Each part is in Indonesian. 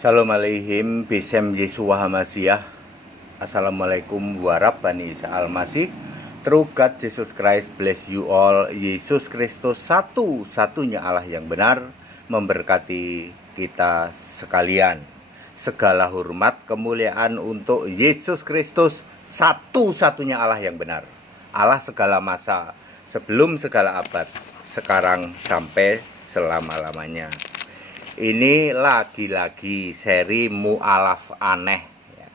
Shalom aleihim bisem Yeshua Hamashiach. Assalamualaikum warahmatullahi wabarakatuh. True God Jesus Christ bless you all. Yesus Kristus satu-satunya Allah yang benar memberkati kita sekalian. Segala hormat kemuliaan untuk Yesus Kristus satu-satunya Allah yang benar. Allah segala masa, sebelum segala abad, sekarang sampai selama-lamanya. Ini lagi-lagi seri mu'alaf aneh ya.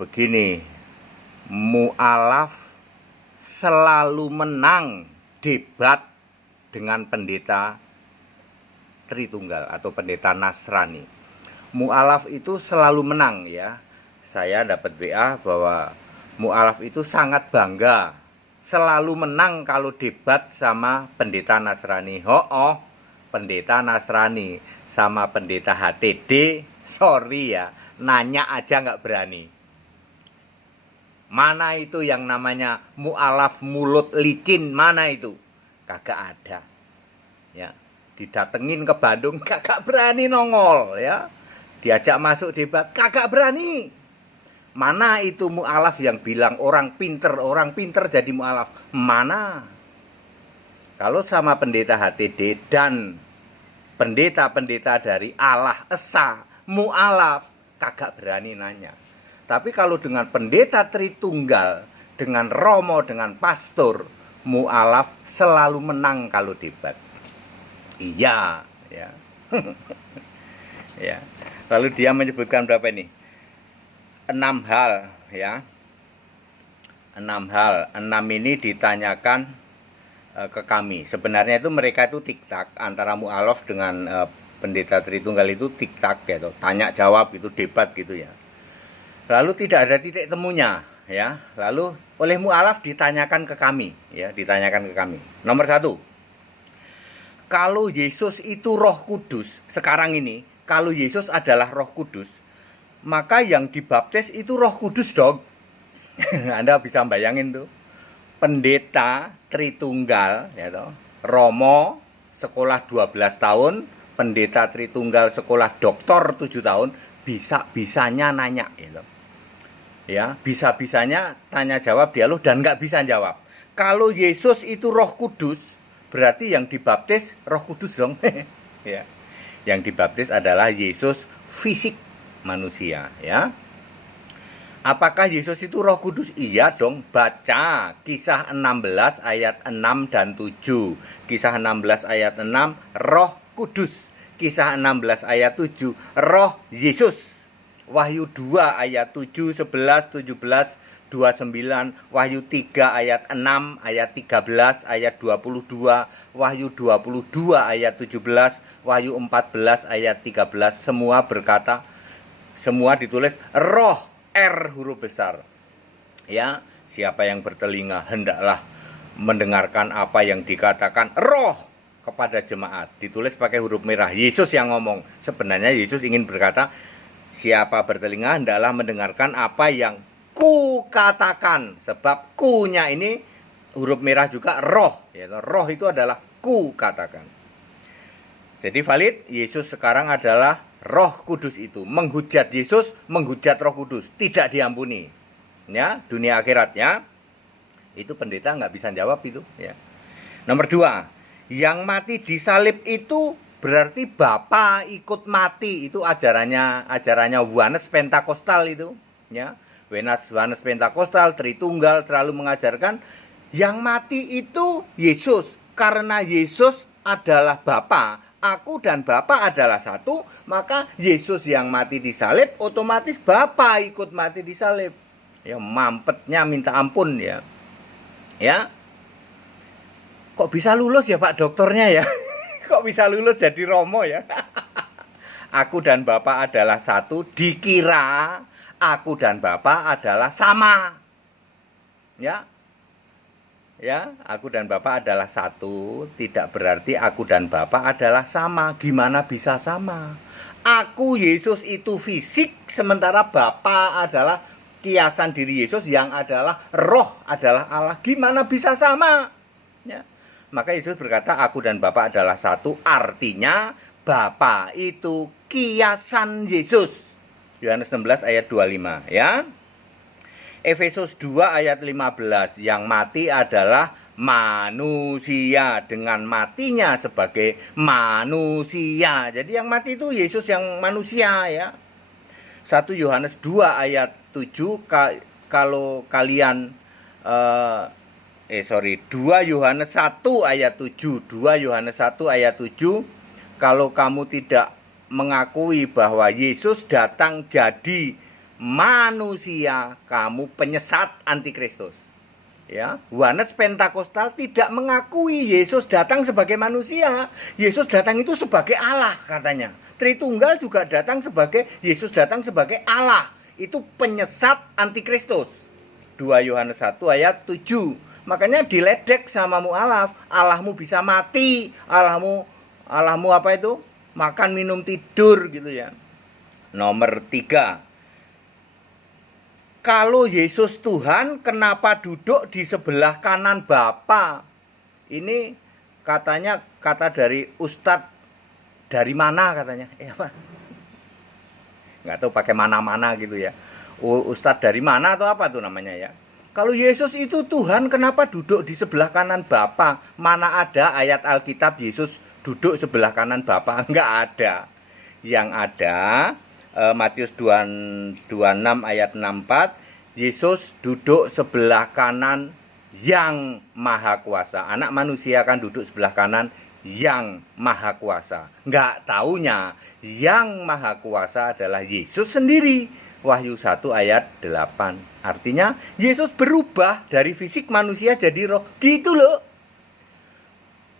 Begini, mu'alaf selalu menang debat dengan pendeta Tritunggal atau pendeta Nasrani. Mu'alaf itu selalu menang ya. Saya dapat WA bahwa mu'alaf itu sangat bangga selalu menang kalau debat sama pendeta Nasrani. Pendeta Nasrani sama pendeta HTD, sorry ya, nanya aja nggak berani. Mana itu yang namanya mu'alaf mulut licin, mana itu? Kagak ada. Ya, didatengin ke Bandung kagak berani nongol ya. Diajak masuk debat kagak berani. Mana itu mu'alaf yang bilang orang pinter jadi mu'alaf? Mana? Kalau sama pendeta HTD dan pendeta-pendeta dari Allah Esa, mu'alaf, kagak berani nanya. Tapi kalau dengan pendeta Tritunggal, dengan romo, dengan pastor, mu'alaf selalu menang kalau debat. Iya, ya. Ya. Lalu dia menyebutkan berapa ini? 6 hal, ya. 6 hal. 6 ini ditanyakan ke kami. Sebenarnya itu mereka itu tiktak antara mu'alaf dengan pendeta Tritunggal itu tiktak ya, tanya jawab itu debat gitu ya. Lalu tidak ada titik temunya ya. Lalu oleh mu'alaf ditanyakan ke kami ya, ditanyakan ke kami. Nomor 1. Kalau Yesus itu Roh Kudus, sekarang ini kalau Yesus adalah Roh Kudus, maka yang dibaptis itu Roh Kudus dong. Anda bisa bayangin tuh. Pendeta Tritunggal ya toh, romo sekolah 12 tahun, pendeta Tritunggal sekolah doktor 7 tahun, bisa-bisanya nanya gitu. Ya, bisa-bisanya tanya jawab dialog dan nggak bisa jawab. Kalau Yesus itu Roh Kudus, berarti yang dibaptis Roh Kudus dong. Ya. Yang dibaptis adalah Yesus fisik manusia ya. Apakah Yesus itu Roh Kudus? Iya dong, baca Kisah 16 ayat 6 dan 7. Kisah 16 ayat 6, Roh Kudus. Kisah 16 ayat 7, Roh Yesus. Wahyu 2 ayat 7, 11, 17, 29. Wahyu 3 ayat 6, ayat 13, ayat 22. Wahyu 22 ayat 17. Wahyu 14 ayat 13. Semua berkata, semua ditulis Roh. R huruf besar. Ya, siapa yang bertelinga hendaklah mendengarkan apa yang dikatakan Roh kepada jemaat. Ditulis pakai huruf merah. Yesus yang ngomong. Sebenarnya Yesus ingin berkata, siapa bertelinga hendaklah mendengarkan apa yang ku katakan. Sebab ku-nya ini huruf merah juga roh. Ya, roh itu adalah ku katakan. Jadi valid, Yesus sekarang adalah Roh Kudus itu. Menghujat Yesus, menghujat Roh Kudus, tidak diampuni. Ya, dunia akhiratnya itu pendeta nggak bisa jawab itu. Ya. Nomor 2, yang mati disalib itu berarti Bapa ikut mati. Itu ajarannya Yohanes Pentakostal itu. Ya, Yohanes Pentakostal Tritunggal selalu mengajarkan yang mati itu Yesus, karena Yesus adalah Bapa. Aku dan Bapa adalah satu, maka Yesus yang mati disalib, otomatis Bapa ikut mati disalib. Ya, mampetnya minta ampun ya. Ya. Kok bisa lulus ya Pak dokternya ya? Kok bisa lulus jadi romo ya? Aku dan Bapa adalah satu, dikira aku dan Bapa adalah sama. Ya. Ya, aku dan Bapa adalah satu, tidak berarti aku dan Bapa adalah sama. Gimana bisa sama? Aku Yesus itu fisik, sementara Bapa adalah kiasan diri Yesus yang adalah roh, adalah Allah. Gimana bisa sama? Ya. Maka Yesus berkata, aku dan Bapa adalah satu, artinya Bapa. Itu kiasan Yesus. Yohanes 16 ayat 25 ya. Efesus 2 ayat 15, yang mati adalah manusia dengan matinya sebagai manusia. Jadi yang mati itu Yesus yang manusia ya. 1 Yohanes 2 ayat 7, kalau kalian 2 Yohanes 1 ayat 7, 2 Yohanes 1 ayat 7, kalau kamu tidak mengakui bahwa Yesus datang jadi manusia, kamu penyesat antikristus. Ya, Yohanes Pentakosta tidak mengakui Yesus datang sebagai manusia. Yesus datang itu sebagai Allah katanya. Tritunggal juga datang sebagai Yesus datang sebagai Allah. Itu penyesat antikristus. 2 Yohanes 1 ayat 7. Makanya diledek sama mu'alaf. Allahmu bisa mati, Allahmu apa itu? Makan, minum, tidur gitu ya. Nomor 3. Kalau Yesus Tuhan, kenapa duduk di sebelah kanan Bapa? Ini katanya kata dari Ustadz dari mana katanya? Apa? Nggak tahu pakai mana-mana gitu ya. Ustadz dari mana atau apa tuh namanya ya? Kalau Yesus itu Tuhan, kenapa duduk di sebelah kanan Bapa? Mana ada ayat Alkitab Yesus duduk sebelah kanan Bapa? Nggak ada. Yang ada Matius 26 ayat 64, Yesus duduk sebelah kanan yang maha kuasa. Anak manusia akan duduk sebelah kanan yang maha kuasa. Nggak taunya yang maha kuasa adalah Yesus sendiri. Wahyu 1 ayat 8. Artinya Yesus berubah dari fisik manusia jadi roh. Gitu loh.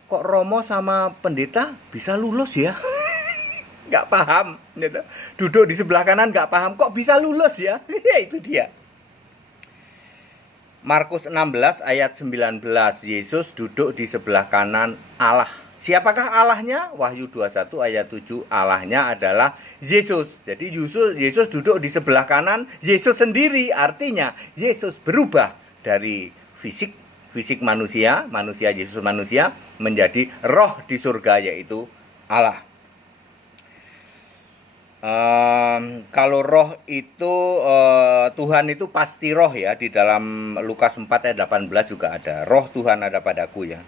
Kok Romo sama pendeta bisa lulus ya? Nggak paham gitu. Duduk di sebelah kanan nggak paham, kok bisa lulus ya? Itu dia. Markus 16 ayat 19, Yesus duduk di sebelah kanan Allah. Siapakah Allahnya? Wahyu 21 ayat 7, Allahnya adalah Yesus. Jadi Yesus duduk di sebelah kanan Yesus sendiri. Artinya Yesus berubah dari fisik manusia Yesus manusia, menjadi roh di surga, yaitu Allah. Kalau roh itu Tuhan itu pasti roh ya. Di dalam Lukas 4 ayat 18 juga ada, roh Tuhan ada padaku ya.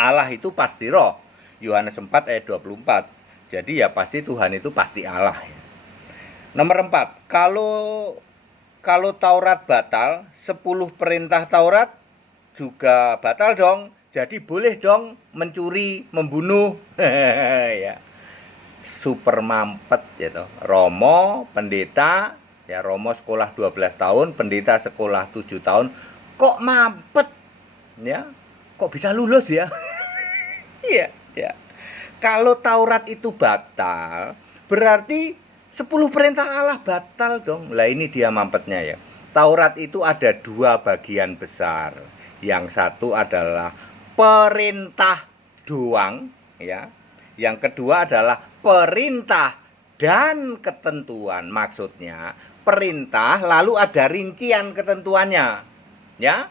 Allah itu pasti roh. Yohanes 4 ayat 24. Jadi ya pasti Tuhan itu pasti Allah ya. Nomor 4, kalau Taurat batal, 10 perintah Taurat juga batal dong. Jadi boleh dong mencuri, membunuh. Ya. Super mampet gitu. Romo, pendeta, ya Romo sekolah 12 tahun, pendeta sekolah 7 tahun. Kok mampet? Ya. Kok bisa lulus ya? Iya, ya. Kalau Taurat itu batal, berarti 10 perintah Allah batal dong. Lah ini dia mampetnya ya. Taurat itu ada 2 bagian besar. Yang satu adalah perintah doang ya. Yang kedua adalah perintah dan ketentuan. Maksudnya perintah lalu ada rincian ketentuannya. Ya.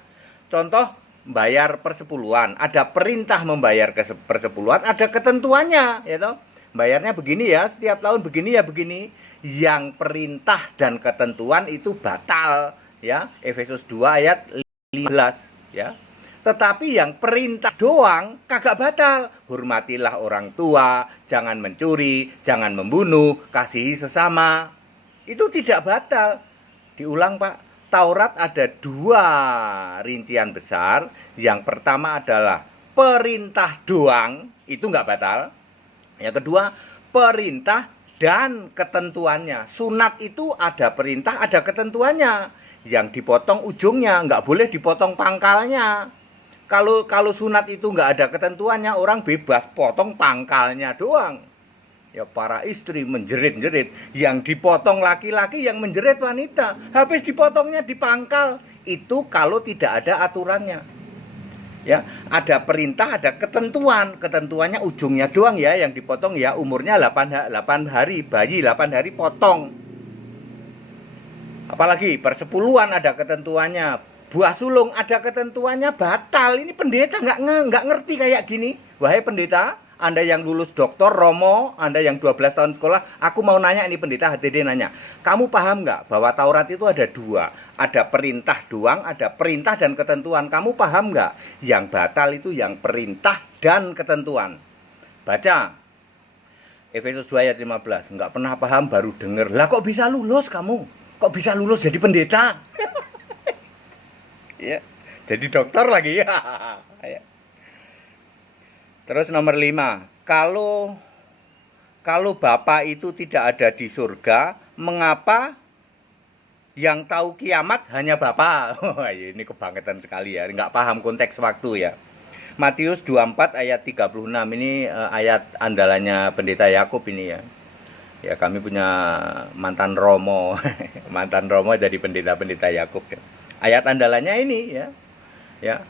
Contoh bayar persepuluhan, ada perintah membayar persepuluhan, ada ketentuannya, ya toh. Bayarnya begini ya, setiap tahun begini ya begini. Yang perintah dan ketentuan itu batal, ya. Efesus 2 ayat 15, ya. Tetapi yang perintah doang kagak batal. Hormatilah orang tua, jangan mencuri, jangan membunuh, kasihi sesama. Itu tidak batal. Diulang, Pak. Taurat ada 2 rincian besar. Yang pertama adalah perintah doang, itu nggak batal. Yang kedua, perintah dan ketentuannya. Sunat itu ada perintah, ada ketentuannya. Yang dipotong ujungnya, nggak boleh dipotong pangkalnya. Kalau sunat itu nggak ada ketentuannya, orang bebas potong pangkalnya doang. Ya para istri menjerit-jerit, yang dipotong laki-laki, yang menjerit wanita. Habis dipotongnya dipangkal. Itu kalau tidak ada aturannya. Ya, ada perintah, ada ketentuan. Ketentuannya ujungnya doang ya yang dipotong ya, umurnya 8 hari, bayi 8 hari potong. Apalagi persepuluhan ada ketentuannya. Buah sulung ada ketentuannya, batal. Ini pendeta nggak ngerti kayak gini. Wahai pendeta, Anda yang lulus doktor, Romo, Anda yang 12 tahun sekolah, aku mau nanya ini pendeta HTD nanya. Kamu paham nggak bahwa Taurat itu ada dua? Ada perintah doang, ada perintah dan ketentuan. Kamu paham nggak? Yang batal itu yang perintah dan ketentuan. Baca. Efesus 2 ayat 15. Nggak pernah paham, baru denger. Lah kok bisa lulus kamu? Kok bisa lulus jadi pendeta? Ya, jadi dokter lagi ya. Terus nomor 5, kalau Bapa itu tidak ada di surga, mengapa yang tahu kiamat hanya Bapa? Ini kebangetan sekali ya, nggak paham konteks waktu ya. Matius 24 ayat 36 ini ayat andalannya pendeta Yakub ini ya. Ya kami punya mantan Romo, mantan Romo jadi pendeta Yakub ya. Ayat andalannya ini ya. Ya.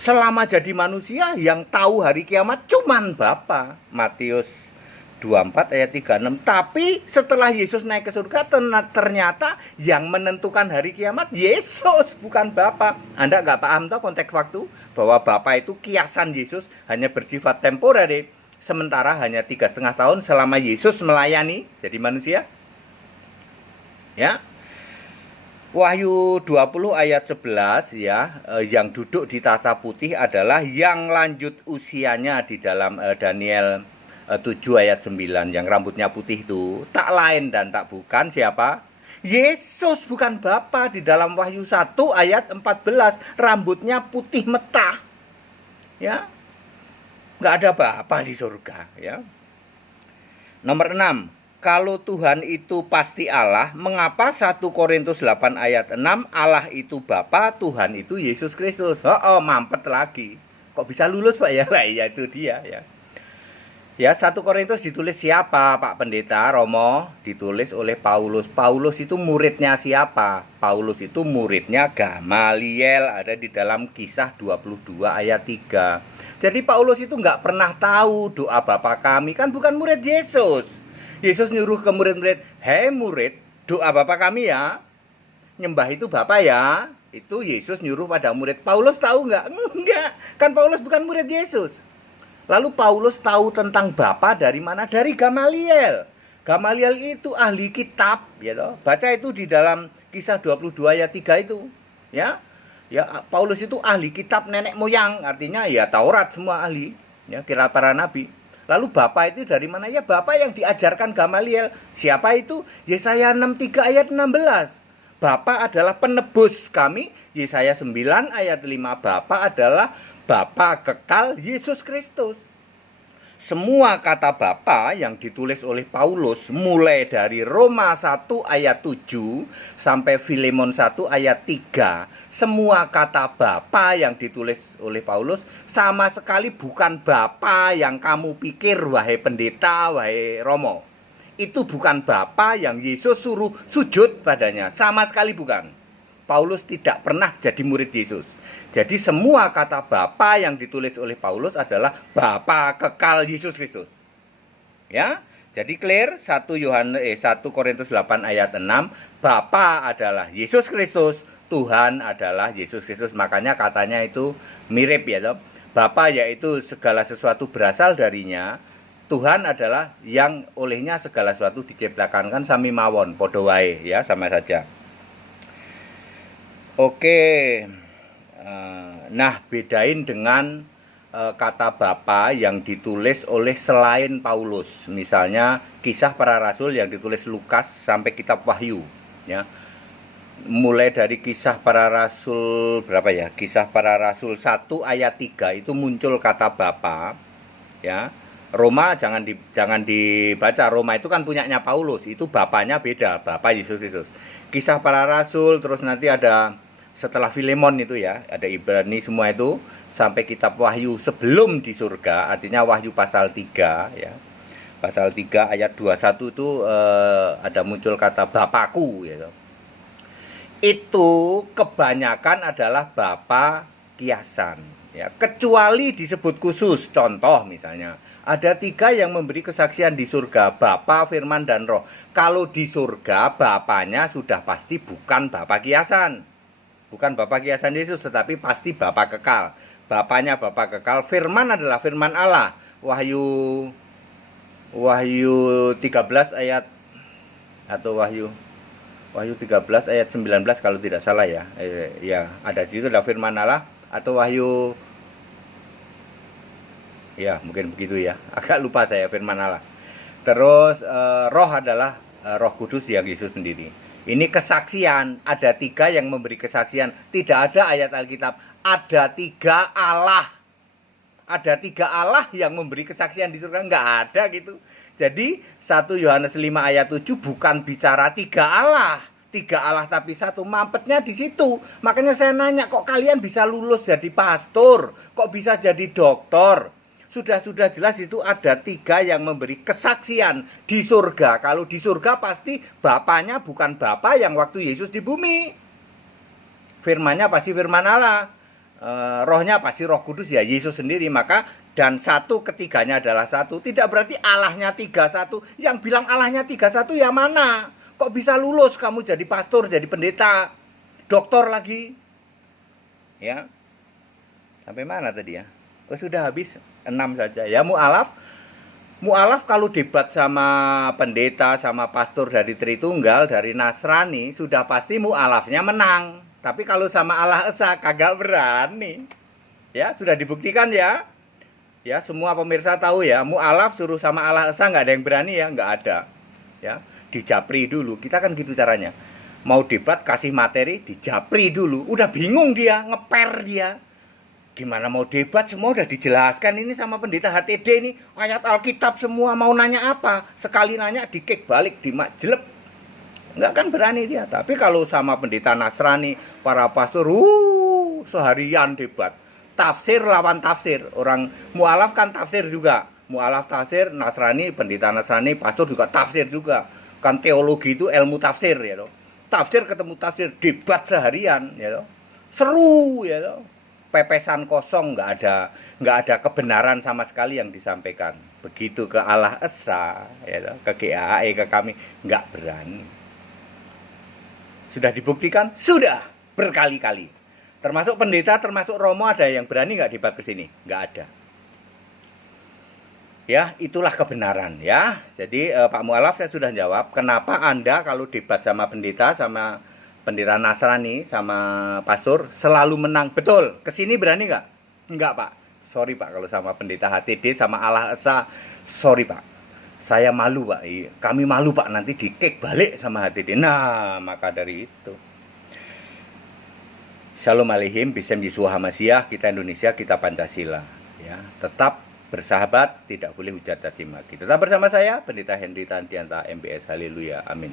Selama jadi manusia yang tahu hari kiamat cuman Bapa. Matius 24 ayat 36. Tapi setelah Yesus naik ke surga ternyata yang menentukan hari kiamat Yesus bukan Bapa. Anda nggak paham toh konteks waktu bahwa Bapa itu kiasan Yesus hanya bersifat temporer. Sementara hanya 3,5 tahun selama Yesus melayani jadi manusia. Ya. Wahyu 20 ayat 11 ya, yang duduk di tahta putih adalah yang lanjut usianya di dalam Daniel 7 ayat 9 yang rambutnya putih itu. Tak lain dan tak bukan siapa? Yesus bukan Bapa. Di dalam Wahyu 1 ayat 14 rambutnya putih metah. Ya. Nggak ada Bapa di surga ya. Nomor 6. Kalau Tuhan itu pasti Allah, mengapa 1 Korintus 8 ayat 6 Allah itu Bapa, Tuhan itu Yesus Kristus? Mampet lagi. Kok bisa lulus Pak ya? Lah ya itu dia ya. Ya 1 Korintus ditulis siapa Pak Pendeta Romo? Ditulis oleh Paulus. Paulus itu muridnya siapa? Paulus itu muridnya Gamaliel, ada di dalam Kisah 22 ayat 3. Jadi Paulus itu nggak pernah tahu doa Bapa kami, kan bukan murid Yesus. Yesus nyuruh ke murid-murid, hei murid, doa Bapa kami ya. Nyembah itu Bapa ya. Itu Yesus nyuruh pada murid. Paulus tahu nggak? Enggak. Kan Paulus bukan murid Yesus. Lalu Paulus tahu tentang Bapa dari mana? Dari Gamaliel. Gamaliel itu ahli kitab. Ya toh. Baca itu di dalam Kisah 22 ayat 3 itu. Ya. Ya, Paulus itu ahli kitab nenek moyang. Artinya ya Taurat semua ahli. Ya, kira para nabi. Lalu Bapa itu dari mana? Ya Bapa yang diajarkan Gamaliel. Siapa itu? Yesaya 63 ayat 16. Bapa adalah penebus kami. Yesaya 9 ayat 5. Bapa adalah Bapa kekal Yesus Kristus. Semua kata Bapa yang ditulis oleh Paulus mulai dari Roma 1 ayat 7 sampai Filemon 1 ayat 3. Semua kata Bapa yang ditulis oleh Paulus sama sekali bukan Bapa yang kamu pikir wahai pendeta, wahai Romo. Itu bukan Bapa yang Yesus suruh sujud padanya, sama sekali bukan. Paulus tidak pernah jadi murid Yesus. Jadi semua kata Bapa yang ditulis oleh Paulus adalah Bapa kekal Yesus Kristus. Ya. Jadi clear 1 Korintus 8 ayat 6, Bapa adalah Yesus Kristus, Tuhan adalah Yesus Kristus. Makanya katanya itu mirip ya toh. Bapa yaitu segala sesuatu berasal darinya. Tuhan adalah yang olehnya segala sesuatu diciptakan, kan sami mawon, padha wae ya, sama saja. Oke. Nah, bedain dengan kata Bapa yang ditulis oleh selain Paulus. Misalnya Kisah Para Rasul yang ditulis Lukas sampai kitab Wahyu ya. Mulai dari Kisah Para Rasul berapa ya? Kisah Para Rasul 1 ayat 3 itu muncul kata Bapa ya. Roma jangan dibaca. Roma itu kan punyanya Paulus, itu bapaknya beda, Bapa Yesus Kristus. Kisah Para Rasul, terus nanti ada setelah Filemon itu ya, ada Ibrani, semua itu sampai kitab Wahyu sebelum di surga, artinya Wahyu pasal 3 ya. Pasal 3 ayat 21 itu ada muncul kata Bapakku ya. Itu kebanyakan adalah Bapa kiasan ya, kecuali disebut khusus. Contoh misalnya ada 3 yang memberi kesaksian di surga, Bapa, Firman, dan Roh. Kalau di surga Bapaknya sudah pasti bukan Bapa kiasan, bukan Bapa kiasan Yesus, tetapi pasti Bapa kekal. Bapaknya Bapa kekal, Firman adalah Firman Allah. Wahyu Wahyu 13 ayat atau Wahyu 13 ayat 19 kalau tidak salah ya. Ya, ada di situ ada firman Allah, atau Wahyu, ya mungkin begitu ya. Agak lupa saya firman Allah. Terus roh adalah Roh Kudus yang Yesus sendiri. Ini kesaksian, ada 3 yang memberi kesaksian. Tidak ada ayat Alkitab, ada 3 Allah. Ada 3 Allah yang memberi kesaksian di surga, nggak ada gitu. Jadi 1 Yohanes 5 ayat 7 bukan bicara 3 Allah. 3 Allah tapi 1, mampetnya di situ. Makanya saya nanya, kok kalian bisa lulus jadi pastor? Kok bisa jadi doktor? Sudah jelas itu ada 3 yang memberi kesaksian di surga. Kalau di surga pasti bapaknya bukan bapak yang waktu Yesus di bumi. Firmannya pasti firman Allah. Rohnya pasti Roh Kudus ya Yesus sendiri. Maka dan 1 ketiganya adalah 1. Tidak berarti Allahnya 3-1. Yang bilang Allahnya 3-1 yang mana? Kok bisa lulus kamu jadi pastor, jadi pendeta, doktor lagi? Ya. Sampai mana tadi ya? Oh, sudah habis 6 saja ya. Mu'alaf kalau debat sama pendeta, sama pastor dari Tritunggal, dari Nasrani, sudah pasti mu'alafnya menang. Tapi kalau sama Allah Esa kagak berani. Ya, sudah dibuktikan ya. Ya, semua pemirsa tahu ya, mu'alaf suruh sama Allah Esa nggak ada yang berani ya, nggak ada. Ya, dijapri dulu. Kita kan gitu caranya. Mau debat kasih materi, dijapri dulu. Udah bingung dia, ngeper dia. Gimana mau debat, semua udah dijelaskan ini sama pendeta HTD ini, ayat Alkitab semua, mau nanya apa, sekali nanya dikek balik, dimakjelep. Enggak kan berani dia. Tapi kalau sama pendeta Nasrani, para pastor, seharian debat, tafsir lawan tafsir. Orang mu'alaf kan tafsir juga, mu'alaf tafsir, Nasrani, pendeta Nasrani, pastor juga tafsir juga. Kan teologi itu ilmu tafsir ya toh. Tafsir ketemu tafsir, debat seharian ya toh. Seru ya toh. Pepesan kosong, nggak ada kebenaran sama sekali yang disampaikan. Begitu ke Allah Esa, ya, ke GAE, ke kami, nggak berani. Sudah dibuktikan? Sudah, berkali-kali. Termasuk pendeta, termasuk Romo, ada yang berani nggak debat ke sini? Nggak ada. Ya, itulah kebenaran ya. Jadi Pak Mu'alaf saya sudah jawab, kenapa Anda kalau debat sama pendeta, sama pendeta Nasrani, sama pastor selalu menang. Betul, kesini berani nggak? Enggak Pak, sorry Pak, kalau sama pendeta HTD, sama Allah Esa, sorry Pak, saya malu Pak, kami malu Pak, nanti dikek balik sama HTD. Nah, maka dari itu, Shalom Aleihim, Bisem Yeshua HaMashiach, kita Indonesia, kita Pancasila ya. Tetap bersahabat, tidak boleh hujat caci maki. Tetap bersama saya, Pendeta Henry Tandianta, MBS. Haleluya, amin.